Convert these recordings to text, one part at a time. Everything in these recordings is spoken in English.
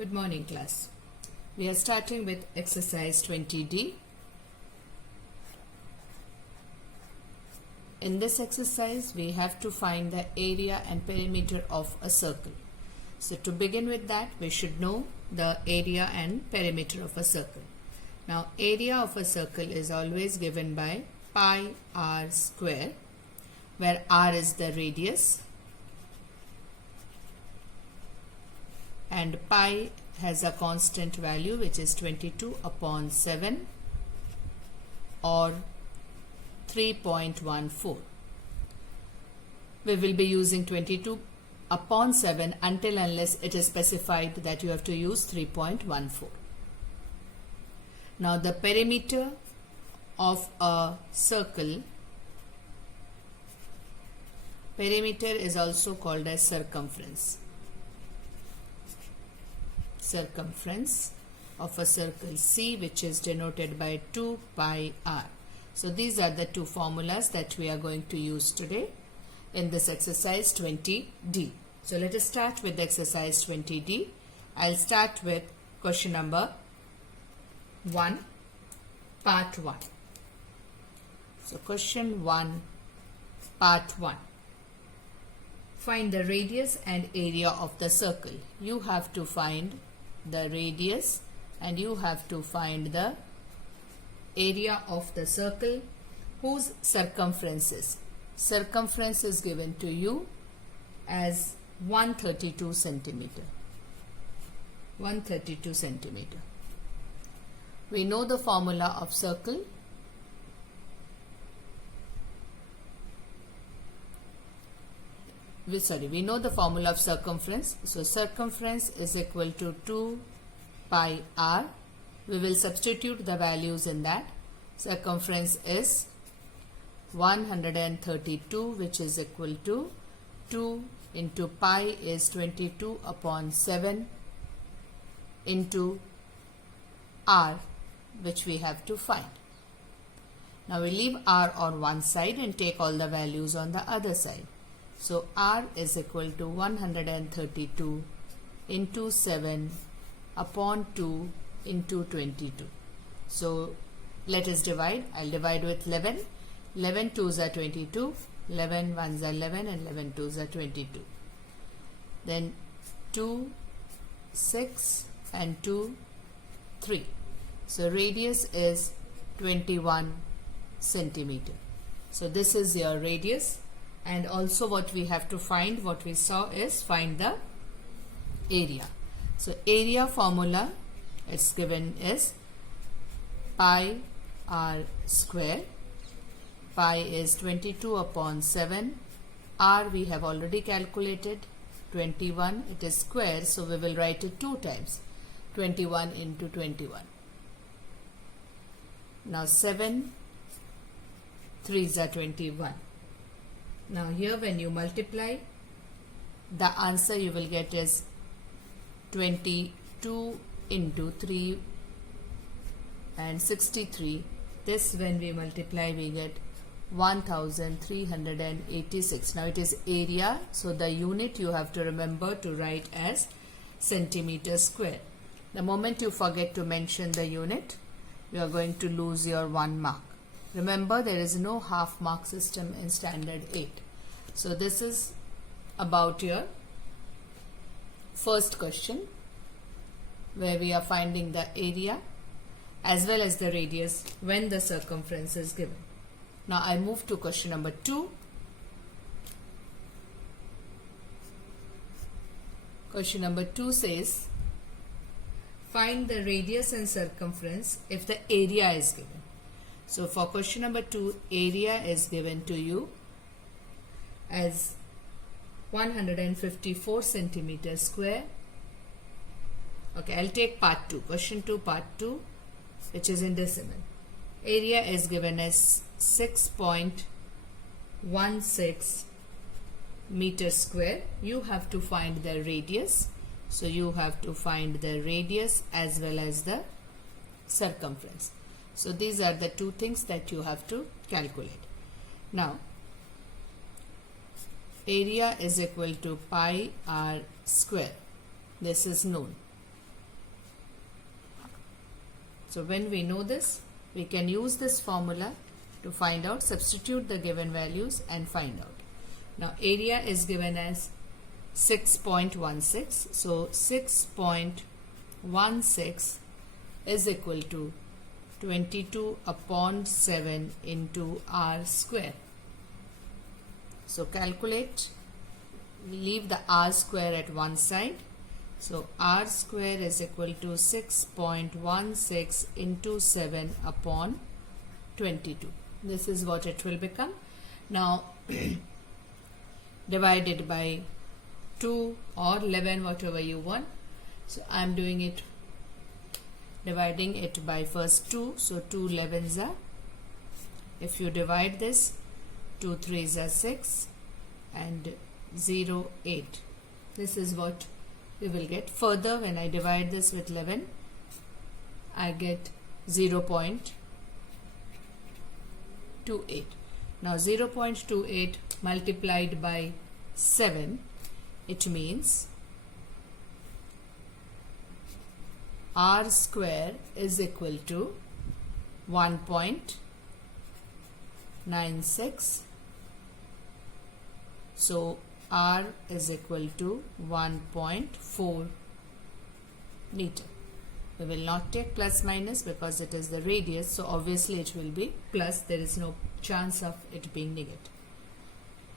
Good morning, class. We are starting with exercise 20D. In this exercise, we have to find the area and perimeter of a circle. So to begin with that, we should know the area and perimeter of a circle. Now, area of a circle is always given by pi r square, where r is the radius and pi has a constant value which is 22 upon 7 or 3.14. We will be using 22 upon 7 until unless it is specified that you have to use 3.14. Now the perimeter of a circle, perimeter is also called as circumference. Circumference of a circle C, which is denoted by 2 pi r. So these are the two formulas that we are going to use today in this exercise 20D. So let us start with exercise 20D. I'll start with question number 1, part 1. So question 1, part 1. Find the radius and area of the circle. You have to find the radius and you have to find the area of the circle whose circumference is. Circumference is given to you as 132 centimeter. 132 centimeter. We know the formula of circle. We know the formula of circumference. So circumference is equal to 2 pi r. We will substitute the values in that. Circumference is 132, which is equal to 2 into pi is 22 upon 7 into r, which we have to find. Now we leave r on one side and take all the values on the other side. So r is equal to 132 into 7 upon 2 into 22. So let us divide. I'll divide with 11. 11 2s are 22, 11 1s are 11 and 11 2s are 22. Then 2, 6 and 2, 3. So radius is 21 centimeter. So this is your radius. And also what we have to find, what we saw is find the area. So area formula it's given is pi r square. Pi is 22 upon 7. R we have already calculated 21. It is square, so we will write it 2 times. 21 into 21. Now 7 3s are 21. Now here when you multiply, the answer you will get is 22 into 3 and 63. This when we multiply we get 1386. Now it is area, so the unit you have to remember to write as centimeter square. The moment you forget to mention the unit, you are going to lose your 1 mark. Remember, there is no half mark system in standard 8. So this is about your first question, where we are finding the area as well as the radius when the circumference is given. Now I move to question number 2. Question number 2 says, find the radius and circumference if the area is given. So for question number 2, area is given to you as 154 centimeter square. Okay, I'll take part 2. Question 2, part 2, which is in decimal. Area is given as 6.16 meter square. You have to find the radius. So you have to find the radius as well as the circumference. So these are the two things that you have to calculate. Now area is equal to pi r square. This is known. So when we know this, we can use this formula to find out, substitute the given values and find out. Now area is given as 6.16. So 6.16 is equal to 22 upon 7 into r square. So calculate, leave the r square at one side. So r square is equal to 6.16 into 7 upon 22. This is what it will become. Now divided by 2 or 11, whatever you want. So I am doing it, dividing it by first 2. So 2 11s are. If you divide this, 2 3s are 6 and 0 8. This is what we will get. Further, when I divide this with 11, I get 0.28. Now 0.28 multiplied by 7, it means r square is equal to 1.96. So r is equal to 1.4 meter. We will not take plus minus because it is the radius, so obviously it will be plus. There is no chance of it being negative.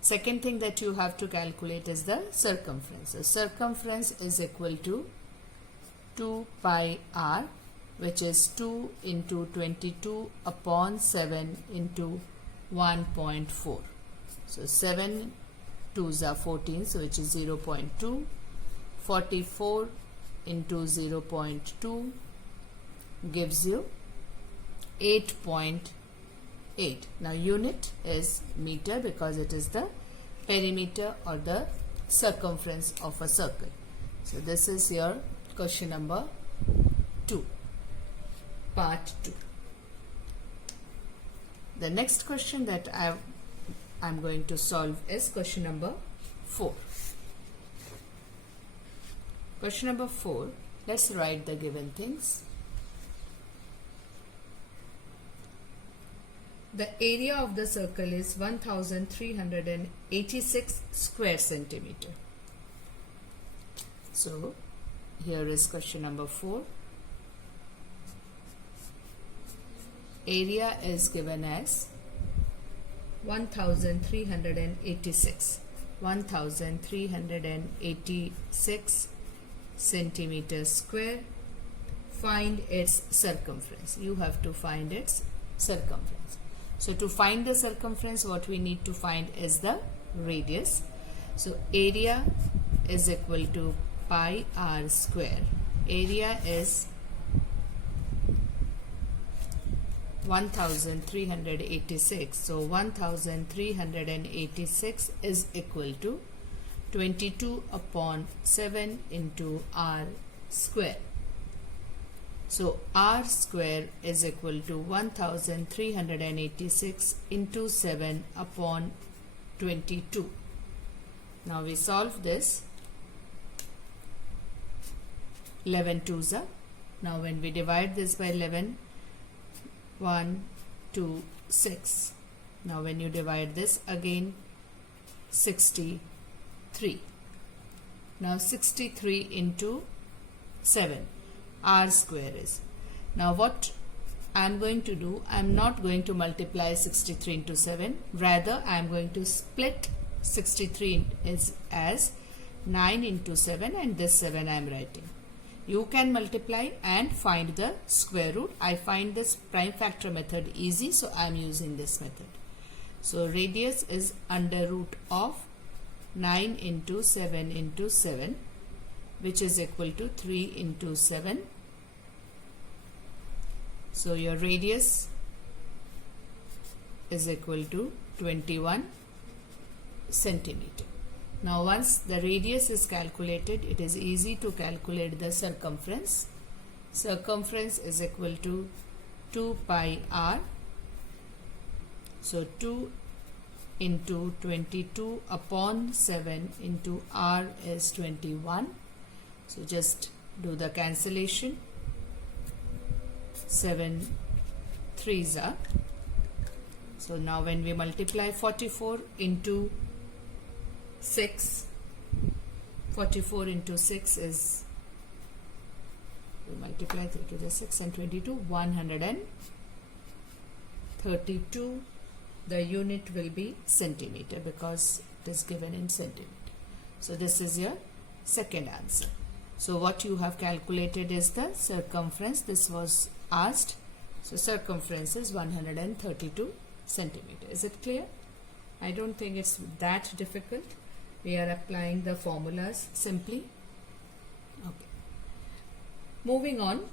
Second thing that you have to calculate is the circumference. The circumference is equal to 2 pi r, which is 2 into 22 upon 7 into 1.4. So 7 2s are 14, so which is 0.2. 44 into 0.2 gives you 8.8. Now unit is meter because it is the perimeter or the circumference of a circle. So this is your question number 2, part 2. The next question that I'm going to solve is question number 4. Question number 4, let's write the given things. The area of the circle is 1386 square centimeter. So here is question number 4. Area is given as 1386 centimeters square. Find its circumference. You have to find its circumference. So to find the circumference, what we need to find is the radius. So area is equal to pi r square. Area is 1386. So 1386 is equal to 22 upon 7 into r square. So r square is equal to 1386 into 7 upon 22. Now we solve this. 11 2s are. Now when we divide this by 11, 1 2 6. Now when you divide this again, 63. Now 63 into 7, r square is. Now what I am going to do, I am not going to multiply 63 into 7. Rather, I am going to split 63 as 9 into 7, and this 7 I am writing. You can multiply and find the square root. I find this prime factor method easy, so I am using this method. So radius is under root of 9 into 7 into 7, which is equal to 3 into 7. So your radius is equal to 21 centimeter. Now once the radius is calculated, it is easy to calculate the circumference. Circumference is equal to 2 pi r. So 2 into 22 upon 7 into r is 21. So just do the cancellation. 7 threes are. So now when we multiply 44 into 6, 44 into 6 is, we multiply 3 to the 6 and 22, 132. The unit will be centimeter because it is given in centimeter. So this is your second answer. So what you have calculated is the circumference. This was asked. So circumference is 132 centimeter. Is it clear? I don't think it's that difficult. We are applying the formulas simply. Okay. Moving on,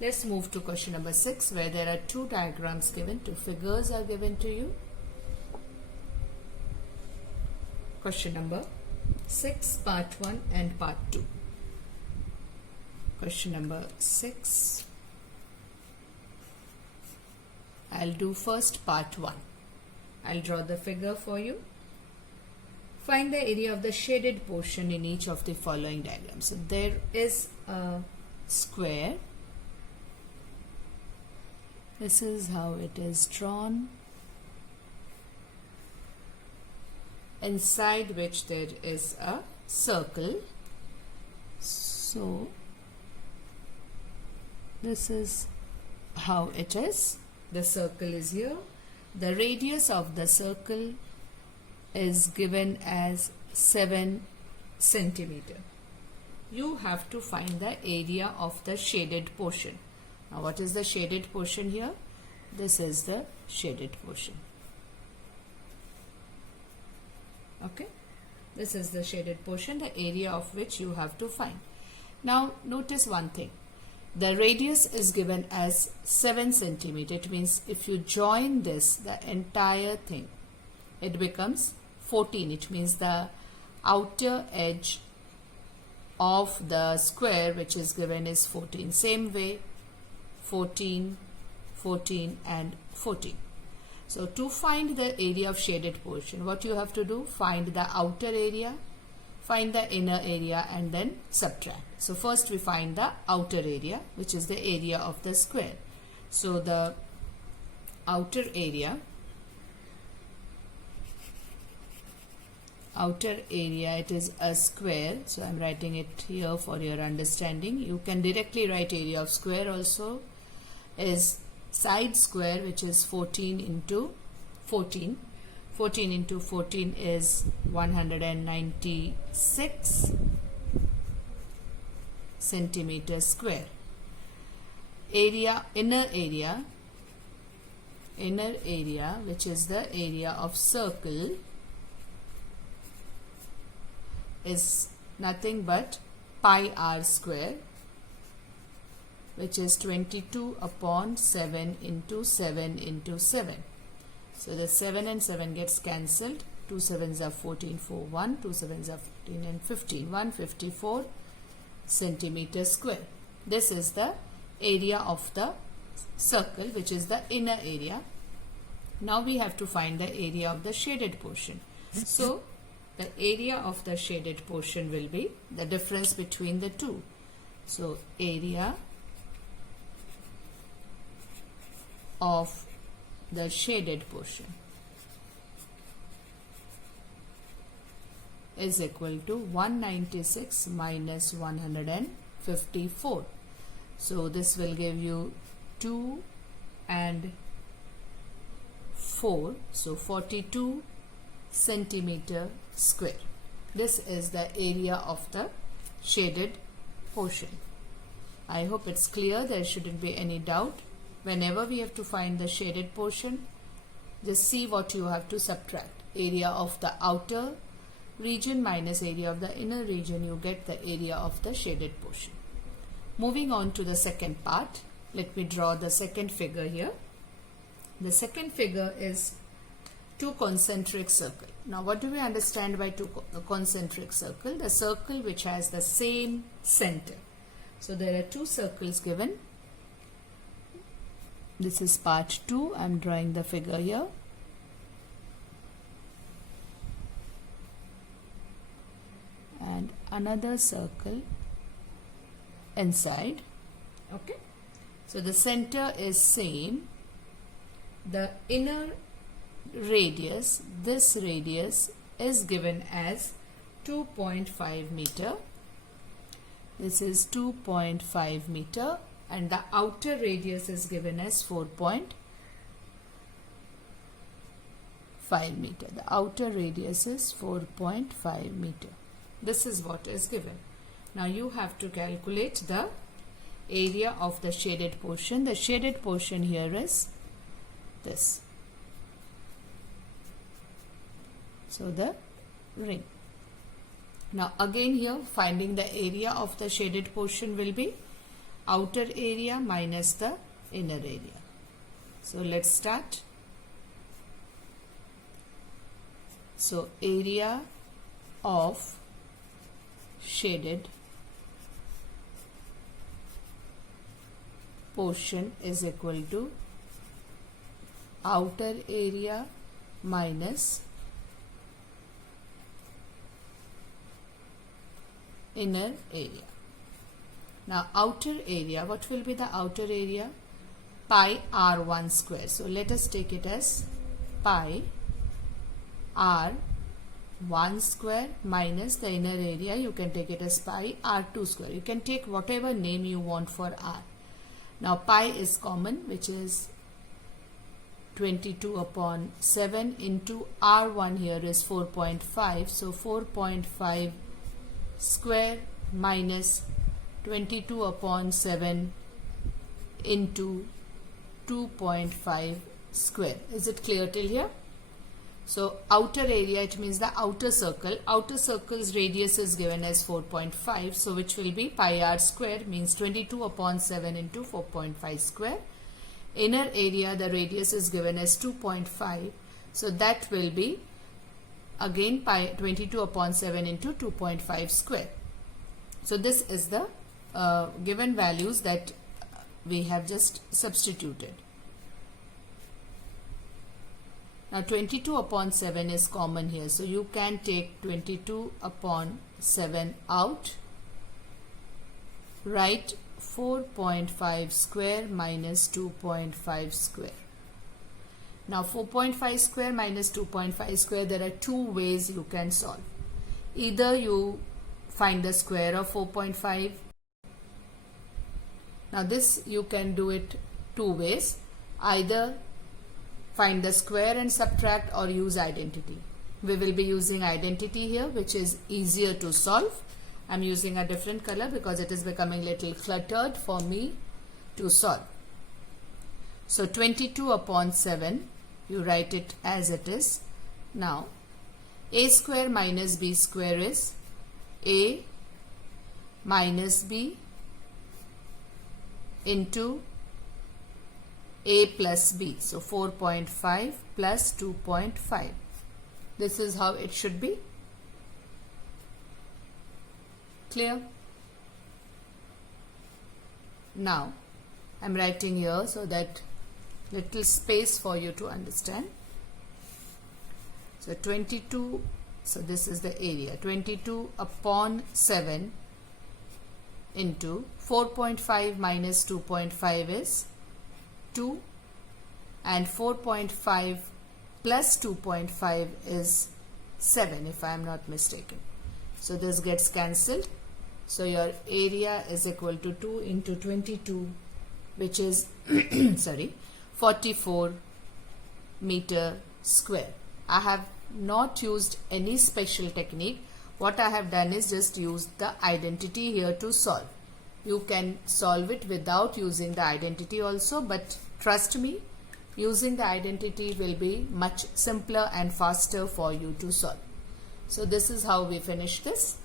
let's move to question number 6, where there are two diagrams given, two figures are given to you. Question number 6, part 1 and part 2. Question number 6. I'll do first part 1. I'll draw the figure for you. Find the area of the shaded portion in each of the following diagrams. So there is a square. This is how it is drawn, inside which there is a circle. So this is how it is. The circle is here. The radius of the circle is given as 7 centimeter. You have to find the area of the shaded portion. Now what is the shaded portion here? This is the shaded portion. Okay, this is the shaded portion, the area of which you have to find. Now notice one thing. The radius is given as 7 centimeter. It means if you join this, the entire thing, it becomes 14. It means the outer edge of the square which is given is 14. Same way, 14, 14 and 14. So to find the area of shaded portion, what you have to do, find the outer area, find the inner area and then subtract. So first we find the outer area, which is the area of the square. So the outer area, it is a square. So I'm writing it here for your understanding. You can directly write area of square also, is side square, which is 14 into 14. 14 into 14 is 196 centimeter square. Area, inner area, which is the area of circle, is nothing but pi r square, which is 22 upon 7 into 7 into 7. So the 7 and 7 gets cancelled. 2 7s are 14, 4 1, 2 7s are 15 and 15, 154 centimeter square. This is the area of the circle, which is the inner area. Now we have to find the area of the shaded portion. So the area of the shaded portion will be the difference between the two. So area of the shaded portion is equal to 196 minus 154. So this will give you 2 and 4. So 42 centimeter square. This is the area of the shaded portion. I hope it's clear. There shouldn't be any doubt. Whenever we have to find the shaded portion, just see what you have to subtract. Area of the outer region minus area of the inner region, you get the area of the shaded portion. Moving on to the second part, let me draw the second figure here. The second figure is two concentric circle. Now what do we understand by two concentric circle? The circle which has the same center. So there are two circles given. This is part 2. I am drawing the figure here. And another circle inside. Okay. So the center is same. The inner radius, this radius is given as 2.5 meter. This is 2.5 meter and the outer radius is given as 4.5 meter. The outer radius is 4.5 meter. This is what is given. Now you have to calculate the area of the shaded portion. The shaded portion here is this. So the ring. Now again here finding the area of the shaded portion will be outer area minus the inner area. So let's start. So area of shaded portion is equal to outer area minus inner area. Now outer area, what will be the outer area? Pi r1 square. So let us take it as pi r1 square minus the inner area. You can take it as pi r2 square. You can take whatever name you want for r. Now pi is common, which is 22 upon 7 into r1 here is 4.5. So 4.5 square minus 22 upon 7 into 2.5 square. Is it clear till here? So outer area, it means the outer circle. Outer circle's radius is given as 4.5. So which will be pi r square, means 22 upon 7 into 4.5 square. Inner area, the radius is given as 2.5. So that will be again pi 22 upon 7 into 2.5 square. So this is the given values that we have just substituted. Now 22 upon 7 is common here. So you can take 22 upon 7 out. Write 4.5 square minus 2.5 square. Now 4.5 square minus 2.5 square, there are two ways you can solve. Either you find the square of 4.5. Now this you can do it two ways. Either find the square and subtract or use identity. We will be using identity here, which is easier to solve. I'm using a different color because it is becoming little cluttered for me to solve. So 22 upon 7, you write it as it is. Now a square minus b square is a minus b into a plus b. So 4.5 plus 2.5. This is how it should be. Clear? Now I'm writing here so that little space for you to understand. So 22, so this is the area, 22 upon 7 into 4.5 minus 2.5 is 2 and 4.5 plus 2.5 is 7 if I am not mistaken. So this gets cancelled. So your area is equal to 2 into 22, which is 44 meter square. I have not used any special technique. What I have done is just used the identity here to solve. You can solve it without using the identity also, but trust me, using the identity will be much simpler and faster for you to solve. So this is how we finish this.